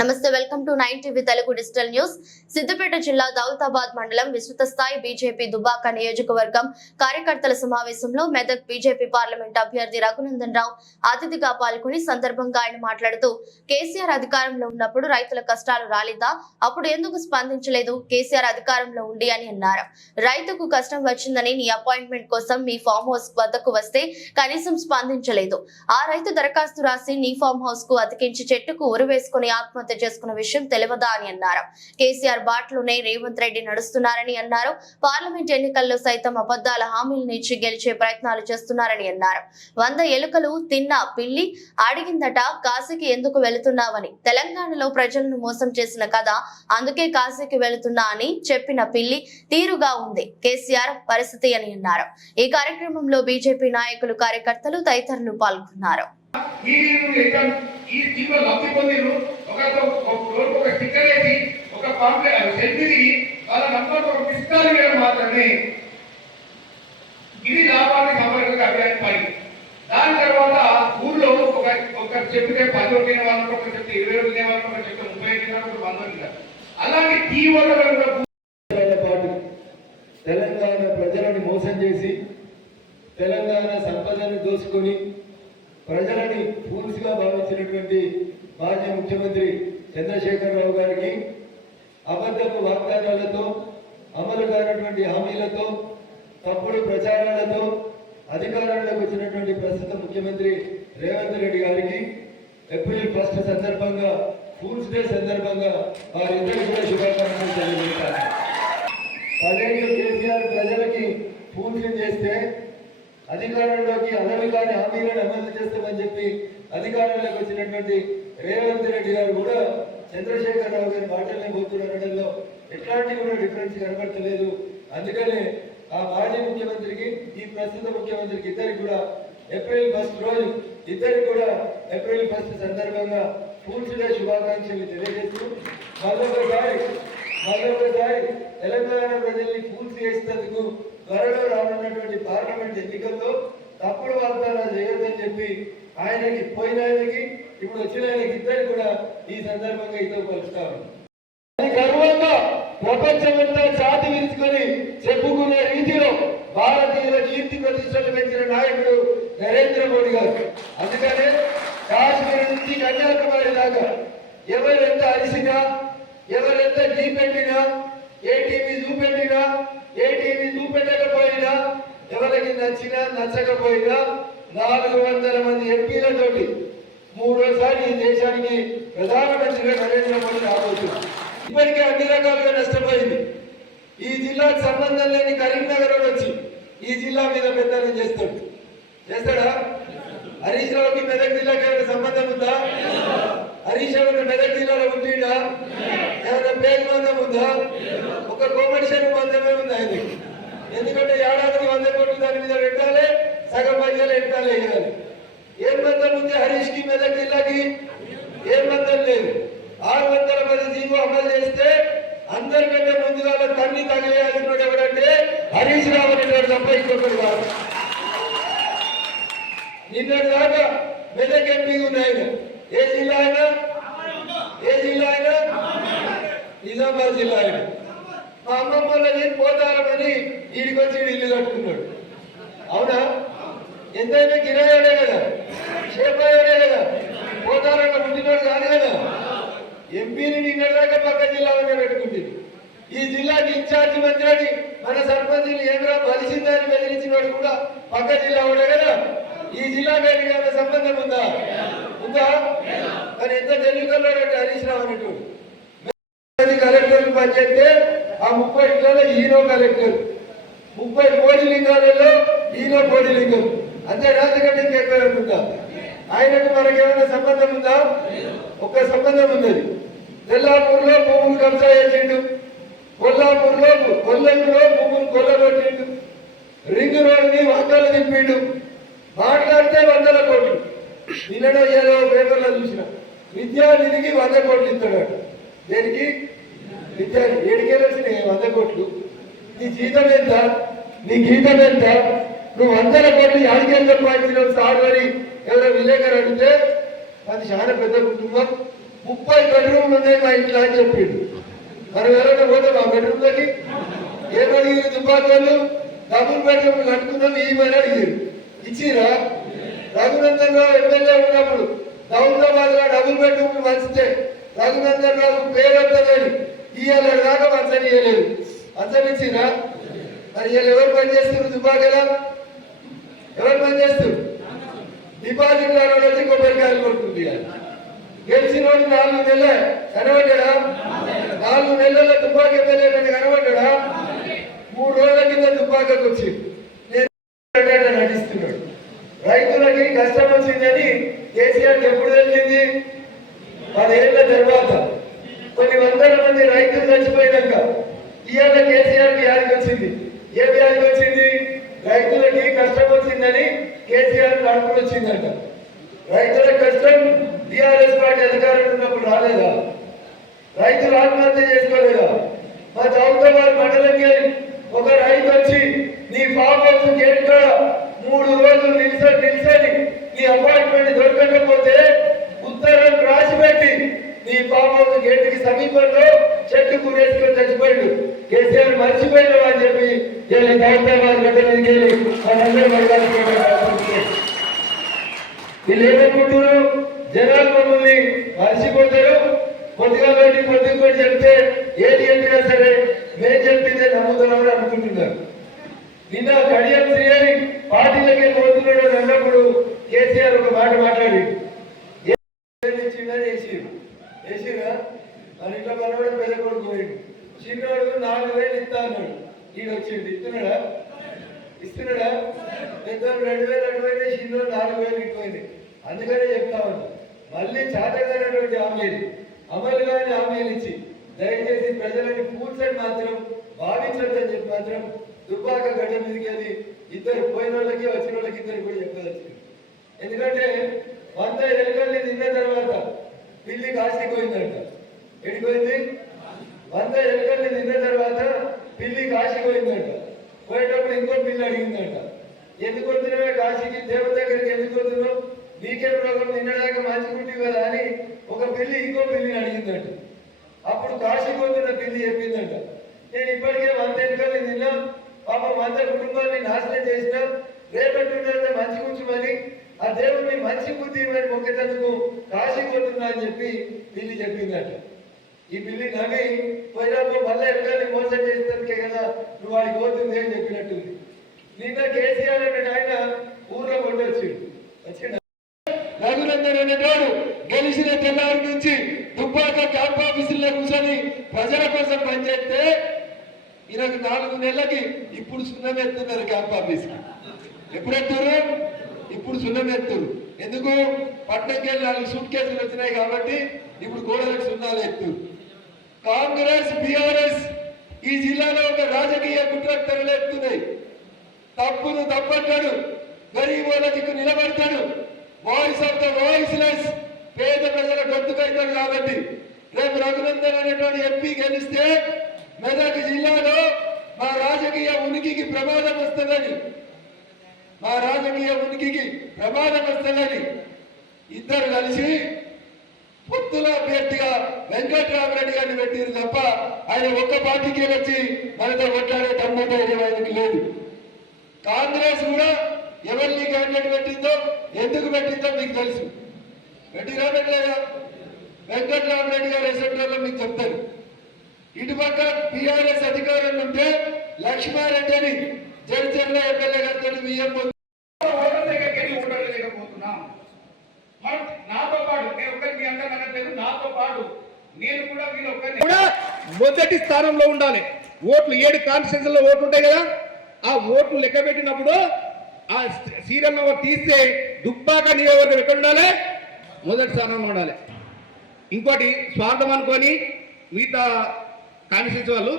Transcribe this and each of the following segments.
నమస్తే, welcome to 9 TV Telugu digital news. Siddipet జిల్లా దౌలతాబాద్ మండలం విస్తృత స్థాయి బీజేపీ దుబాక నియోజకవర్గం కార్యకర్తల సమావేశంలో మెదక్ బీజేపీ పార్లమెంట్ అభ్యర్థి రఘునందన్ రావు అతిథిగా పాల్గొని సందర్భంగా ఆయన మాట్లాడుతూ కేసీఆర్ అధికారంలో ఉన్నప్పుడు రైతుల కష్టాలు రాలేదా, అప్పుడు ఎందుకు స్పందించలేదు, కేసీఆర్ అధికారంలో ఉండి అని అన్నారు. రైతుకు కష్టం వచ్చిందని నీ అపాయింట్మెంట్ కోసం మీ ఫామ్ హౌస్ వద్దకు వస్తే కనీసం స్పందించలేదు. ఆ రైతు దరఖాస్తు రాసి నీ ఫామ్ హౌస్ కు అతికించి చెట్టుకు ఉరివేసుకుని ఆత్మహత్య చేసుకున్న విషయం తెలియదా అని అన్నారు. కేసీఆర్ బాట్లోనే రేవంత్ రెడ్డి నడుస్తున్నారని అన్నారు. పార్లమెంట్ ఎన్నికల్లో సైతం అబద్దాల హామీలను ఇచ్చి గెలిచే ప్రయత్నాలు చేస్తున్నారని అన్నారు. 100 ఎలుకలు తిన్న పిల్లి అడిగిందట కాశీకి ఎందుకు వెళుతున్నావని. తెలంగాణలో ప్రజలను మోసం చేసిన కథ, అందుకే కాశీకి వెళుతున్నా అని చెప్పిన పిల్లి తీరుగా ఉంది కేసీఆర్ పరిస్థితి అని అన్నారు. ఈ కార్యక్రమంలో బీజేపీ నాయకులు, కార్యకర్తలు తదితరులు పాల్గొన్నారు. ఇది లాభాన్ని సమగ్రంగా అభియాన్ పై దాని తర్వాత ఊర్లో ఒక చెప్తే 10 రూపాయల వాళ్ళకి ఒక చెప్తే 20 రూపాయల వాళ్ళకి ఒక చెప్తే 35 రూపాయలు 100 రూపాయలు అలాగే తెలంగాణ ప్రజలను మోసం చేసి తెలంగాణ సంపదను దోచుకొని ప్రజలని పూర్తిగా భావించినటువంటి మాజీ ముఖ్యమంత్రి చంద్రశేఖరరావు గారికి అబద్ధపు వాగ్దానాలతో, అమలు కానటువంటి హామీలతో, తప్పుడు ప్రచారాలతో అధికారంలోకి వచ్చినటువంటి ప్రస్తుత ముఖ్యమంత్రి రేవంత్ రెడ్డి గారికి ఏప్రిల్ 1 సందర్భంగా, ఫూల్స్ డే సందర్భంగా వారిద్దరికీ కూడా శుభాకాంక్షలు తెలియజేస్తారు. 10 ఏళ్ళు కేసీఆర్ ప్రజలకి ఫూల్స్ చేస్తే అధికారంలోకి అనవికాని హామీలను అమలు చేస్తామని చెప్పి అధికారంలోకి వచ్చినటువంటి రేవంత్ రెడ్డి గారు కూడా చంద్రశేఖరరావు గారి మాటల్ని పోతున్నారనడంలో ఎట్లాంటి కూడా డిఫరెన్స్ కనబడతలేదు. అందుకనే ఆ మాజీ ముఖ్యమంత్రికి, ఈ ప్రస్తుత ముఖ్యమంత్రికి ఇద్దరికి కూడా ఏప్రిల్ 1 రోజు ఇద్దరికి కూడా ఏప్రిల్ 1 సందర్భంగా ఫూల్స్ డే శుభాకాంక్షలు తెలియజేస్తూ మరొకసారి తెలంగాణ ప్రజల్ని ఫూల్స్ చేసేందుకు త్వరలో రానున్నటువంటి పార్లమెంట్ ఎన్నికల్లో తప్పుడు వాగ్దానాలు చేయొద్దని చెప్పి ఆయనకి, పోయిన ఆయనకి, ఇప్పుడు వచ్చిన ఆయనకి ఇద్దరు కూడా ఈ సందర్భంగా ఇదో కలుస్తారు. గర్వంగా ప్రపంచమంతా ఛాతి విరుచుకొని చెప్పుకునే రీతిలో భారతీయుల కీర్తి ప్రతిష్టలు పెంచిన నాయకుడు నరేంద్ర మోడీ గారు. అందుకనే కాశ్మీర్ నుంచి కన్యాకుమారి దాకా ఎవరెంత అరిసినా, ఎవరెంత ఢీ పెట్టినా, ఏ టీవీ చూపెట్టినా, ఏ టీవీ చూపెట్టకపోయినా, ఎవరికి నచ్చినా నచ్చకపోయినా 400 మంది ఎంపీలతోటి మూడోసారి ఈ దేశానికి ప్రధానమంత్రిగా నరేంద్ర మోడీ రాబోతున్నారు. ఇప్పటికే అన్ని రకాలుగా నష్టపోయింది. ఈ జిల్లాకు సంబంధం లేని కరీంనగర్ వచ్చి ఈ జిల్లా మీద పెద్దలు చేస్తాడా? హరీష్ రావుకి మెదక్ జిల్లాకి ఏమైనా సంబంధం ఉందా? హరీష్ రావు మెదక్ జిల్లాలో ఉంటుందా? ఏమైనా పేరు బంధం ఉందా? ఒక కోమర్షియల్ బంధమే ఉంది ఆయనకి. ఎందుకంటే ఏడాదికి 100 కోట్లు దాని మీద పెట్టాలి, సగం పైసలు పెట్టాలి, వేయాలి. ఏం బంధం ఉంది హరీష్ కి మెదక్ జిల్లాకి? ఏం బంధం లేదు. 610 జీవో అమలు చేస్తే అందరికంటే ముందుగా తన్ని తగిలేయాల్సినోడు ఎవరంటే హరీష్ రావు అనేవాడు తప్ప ఇంకొకరు కాదు. నిన్నటి దాకా మెదక్ ఎంపీ ఉంది ఆయన. ఏ జిల్లా అయినా? నిజామాబాద్ జిల్లా ఆయన. మా అమ్మమ్మని పోతారని ఈడికొచ్చి ఇల్లు కట్టుకున్నాడు. అవునా? ఎంతైనా కిరాయాడే కదా, షేపాయాడే కదా, పోతారన్న పుట్టినోడు కాదు కదా. ఎంపీని నిన్నటిదాకా పక్క జిల్లాలోనే పెట్టుకుంటుంది. ఈ జిల్లాకి ఇన్ఛార్జి మంత్రి మన సర్పంచులు ఏమైనా బలిసిందని బెదిరించినోడు కూడా పక్క జిల్లా ఉండే కదా. ఈ జిల్లా గారికి ఏమైనా సంబంధం ఉందా? కానీ ఎంత తెలుగులోనంటే హరీష్ రావు అనేటోడు. కలెక్టర్లు పనిచేస్తే ఆ 30 ఇళ్లలో హీరో కలెక్టర్, 30 కోడి లింగాలలో హీరో కోడి లింగం, అంతే. రాజకంటే ఎక్కువ ఉందా? ఆయనకు మనకేమైనా సంబంధం ఉందా? ఒక్క సంబంధం ఉన్నది. తెల్లాపూర్లో భూములు కబ్జా చేసిండు, కొల్లాపూర్లో కొల్లూరులో భూములు కొల్లగొట్టిండు, రింగ్ రోడ్ని వాటాలు తిప్పిండు. మాట్లాడితే 100 కోట్లు. నిన్నడో ఏదో పేపర్లో చూసిన విద్యానిధికి 100 కోట్లు ఇస్తాడు. దేనికి? విద్యార్థి ఏడికెళ్ళొచ్చినాయి 100 కోట్లు. నీ జీతం ఎంత? నీ గీతం ఎంత? నువ్వు 100 కోట్లు యాడికెళ్ళి సంపాదించిన సార్ అని ఎవరో విలేకరు అడిగితే అది చాలా పెద్ద కుటుంబం, 30 బెడ్రూమ్లు ఉన్నాయి మా ఇంట్లో అని చెప్పిండు. మనం ఎవరైనా పోతాం ఆ బెడ్రూమ్లకి? ఏమడిగారు దుబ్బాకలు? డబుల్ బెడ్రూమ్ కట్టుకుందాం ఇవ్వని అడిగారు. ఇచ్చిరా? రఘునందన్ రావు ఎమ్మెల్యే ఉన్నప్పుడు దౌలతాబాద్ లో డబుల్ బెడ్రూమ్ మంచితే రఘునందన్ రావు పేరు వస్తుందని ఇవాళ దాకా మంచని ఇవ్వలేదు. అంచనిచ్చిరా? మరి ఇవాళ ఎవరు పని చేస్తున్నారు దుబ్బాకలా? ఎవరు పని చేస్తారు? డిపాజిట్ వచ్చి కొబ్బరికాయలు కొడుతుంది. గెలిచిన వాడు 4 నెలలు కనబడ్డా? 4 నెలల్లో దుబ్బాక ఎమ్మెల్యే కనబడ్డా? 3 రోజుల కింద దుబ్బాకకు వచ్చి నటిస్తున్నాడు. రైతులకి కష్టం వచ్చిందని కేసీఆర్ ఎప్పుడు తెలిసింది? 10 ఏళ్ల తర్వాత. కొన్ని వందల మంది రైతులు చచ్చిపోయినాక ఇవాళ కేసీఆర్ వ్యాధికి వచ్చింది. ఏ వ్యాధికి వచ్చింది? రైతులకి కష్టం వచ్చిందని కేసీఆర్ కడుపులు వచ్చిందంట. రైతుల కష్టం టీఆర్ఎస్ పార్టీ అధికారంలో ఉన్నప్పుడు రాలేదా? రైతులు ఆత్మహత్య చేసుకోలేదా? మా దౌలతాబాద్ మండలంకి ఒక రైతు వచ్చి నీ ఫామ్ హౌస్ గేట్ కాడ 3 రోజులు నిలిచని నీ అపార్ట్మెంట్ దొరకకపోతే ఉత్తరం రాసిపెట్టి నీ ఫామ్ హౌస్ గేట్ కి సమీపంలో చెట్టు కూరేసుకొని చచ్చిపోయాడు. కేసీఆర్ మర్చిపోయాడు అని చెప్పి దౌలతాబాద్ గడ్డ మీదకి వెళ్ళి వీళ్ళు ఏమనుకుంటున్నారు? జనాలు మమ్మల్ని మర్చిపోతారు. పొద్దుగా చెప్తే ఏది చెప్పినా సరే మేము చెప్పిందే నమ్ముతున్నామని అనుకుంటున్నారు. నిన్న కడియం శ్రీ అని పార్టీలకే పోతున్నాడు అని అన్నప్పుడు కేసీఆర్ ఒక మాట మాట్లాడి వేసిరా మన ఇంట్లో మనవాడు పెద్ద కొడుకు పోయిండు. చిన్నవాడు 4,000 ఇస్తా అన్నాడు. ఈయన వచ్చిండు. ఇస్తున్నాడా? పెద్దవాడు 2,000 అటువైతే చిన్నవాడు 4,000 ఇటుపోయింది. అందుకనే చెప్తా ఉన్నా, మళ్ళీ చాటగానటువంటి హామీలు అమలు కాని హామీలు ఇచ్చి దయచేసి ప్రజలని పూర్తి మాత్రం భావించొద్దని చెప్పి మాత్రం దుబ్బాక గడ్డ మీదకి వెళ్ళి ఇద్దరు పోయిన వాళ్ళకి వచ్చిన వాళ్ళకి ఇద్దరు కూడా చెప్పదలుచుకుంది. ఎందుకంటే 100 ఎలుకల్ని తిన్న తర్వాత పిల్లి కాశీపోయిందంట. ఎడిపోయింది? 100 ఎలుకల్ని తిన్న తర్వాత పిల్లి కాశీపోయిందంట. పోయేటప్పుడు ఇంకో పిల్లి అడిగిందంట, ఎందుకు వస్తున్నావే కాశీకి? దేవత దగ్గరికి ఎందుకు వస్తున్నావు? నీకేం రోగం? నిన్నదాకా మంచుకుంటుంది కదా అని ఒక పిల్లి ఇంకో పిల్లిని అడిగిందంట. అప్పుడు కాశీపోతున్న పిల్లి చెప్పిందంట, నేను ఇప్పటికే 100 ఎలుకల్ని తిన్నా, పాపం 100 కుటుంబాన్ని నాశనం చేసినా, రేపటి మంచి కూర్చోమని ఆ దేవుడిని మంచి బుద్ధి మొక్కేటందుకు కాశీ పోతున్నా అని చెప్పి పిల్లి చెప్పిందట. ఈ పిల్లి నవ్వి పోయినప్పుడు మళ్ళీ ఎలుకల్ని మోసం చేసేందుకే కదా నువ్వు వాడికి పోతుంది అని చెప్పినట్టుంది. నిన్న కేసీఆర్ అనే ఆయన ఊర్లో వచ్చిండు. రఘునందన్ అనేటోడు గెలిచిన తెల్లారి నుంచి దుబ్బాక క్యాంప్ ఆఫీసుల్లో కూర్చొని ప్రజల కోసం పనిచేస్తే ఈయనకు 4 నెలలకి ఇప్పుడు సున్నం ఎత్తున్నారు క్యాంప్ ఆఫీస్కి. ఎప్పుడు ఎత్తురు? ఇప్పుడు సున్నం ఎత్తురు. ఎందుకు? పట్నంకి వెళ్ళి 4 సూట్ కేసులు వచ్చినాయి కాబట్టి ఇప్పుడు గోడలకు సున్నాలు ఎత్తురు. కాంగ్రెస్ బీఆర్ఎస్ ఈ జిల్లాలో ఒక రాజకీయ కుట్రకు తెరలేపుతున్నాయి. తప్పును తప్పంటాడు, గరీబోల దిక్కు నిలబడతాడు, వాయిస్ ఆఫ్ ద వాయిస్లెస్ పేద ప్రజల గొంతుకైతాడు. కాబట్టి రేపు రఘునందన్ అనేటువంటి ఎంపీ గెలిస్తే మెదక్ జిల్లాలో మా రాజకీయ ఉనికికి ప్రమాదం వస్తుందని ఇద్దరు కలిసి పొత్తుల అభ్యర్థిగా వెంకట్రామరెడ్డి గారిని పెట్టారు తప్ప ఆయన ఒక్క పార్టీకి వచ్చి మనతో కొట్లాడే దమ్ము ఆయనకి లేదు. కాంగ్రెస్ కూడా ఎవరిని క్యాండిడేట్ పెట్టిందో ఎందుకు పెట్టిందో మీకు తెలుసు. పెట్టిరా? వెంకట్రామరెడ్డి గారు ఎసెంటర్లో మీకు చెప్తారు. ఇటుపక్క టీఆర్ఎస్ అధికారంలో ఉంటే లక్ష్మారెడ్డి అని జడ్చర్ల ఎమ్మెల్యే గారితో బియ్యం నాతో పాటు నేను ఒక్కరికి మీ అందరూ అనట్లేదు, నాతో పాటు నేను కూడా మీరు ఒక్కరిని కూడా మొదటి స్థానంలో ఉండాలి. ఓట్లు 7 కాన్స్టిట్యూన్సీలో ఓట్లు ఉంటాయి కదా, ఆ ఓట్లు లెక్క పెట్టినప్పుడు ఆ సీరియల్ నెంబర్ తీస్తే దుబ్బాక నియోజకవర్గం ఎక్కడ ఉండాలి? మొదటి స్థానంలో ఉండాలి. ఇంకోటి స్వార్థం అనుకొని మిగతా కాన్స్టిట్యూన్సీ వాళ్ళు,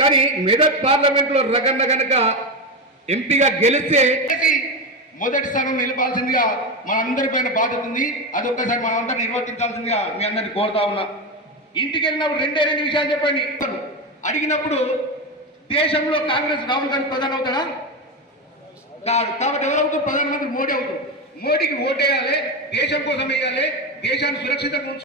కానీ మెదక్ పార్లమెంట్ లో రగన్న కనుక ఎంపీగా గెలిస్తే మొదటి స్థానం నిలపాల్సిందిగా మన అందరి పైన బాధ్యత ఉంది. అది ఒక్కసారి మనం అంతా నిర్వర్తించాల్సిందిగా మీ అందరినీ కోరుతా ఉన్నా. ఇంటికి వెళ్ళినప్పుడు 2 విషయాలు చెప్పండి. అడిగినప్పుడు దేశంలో కాంగ్రెస్ రాహుల్ గాంధీ ప్రధాని అవుతాడా? కాదు. కాబట్టి ఎవరవుతారు? ప్రధానమంత్రి మోడీ అవుతారు. మోడీకి ఓటేయాలి, దేశం కోసం వేయాలి, దేశాన్ని సురక్షితంగా